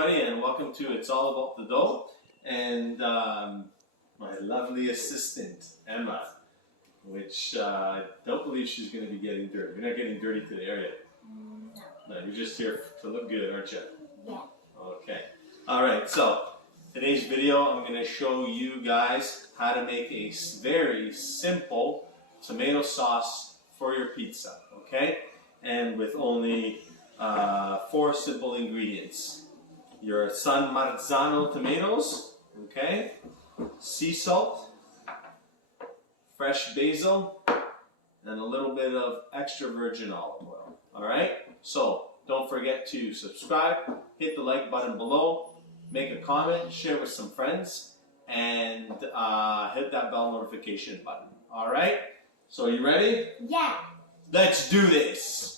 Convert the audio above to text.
everybody, and welcome to It's All About the Dough. And my lovely assistant, Emma, which I don't believe she's going to be getting dirty. You're not getting dirty today, are you? No. No, you're just here to look good, aren't you? Yeah. Okay. All right, so today's video, I'm going to show you guys how to make a very simple tomato sauce for your pizza, okay? And with only 4 simple ingredients. Your San Marzano tomatoes, okay? Sea salt, fresh basil, and a little bit of extra virgin olive oil, all right? So don't forget to subscribe, hit the like button below, make a comment, share with some friends, and hit that bell notification button, all right? So are you ready? Yeah. Let's do this!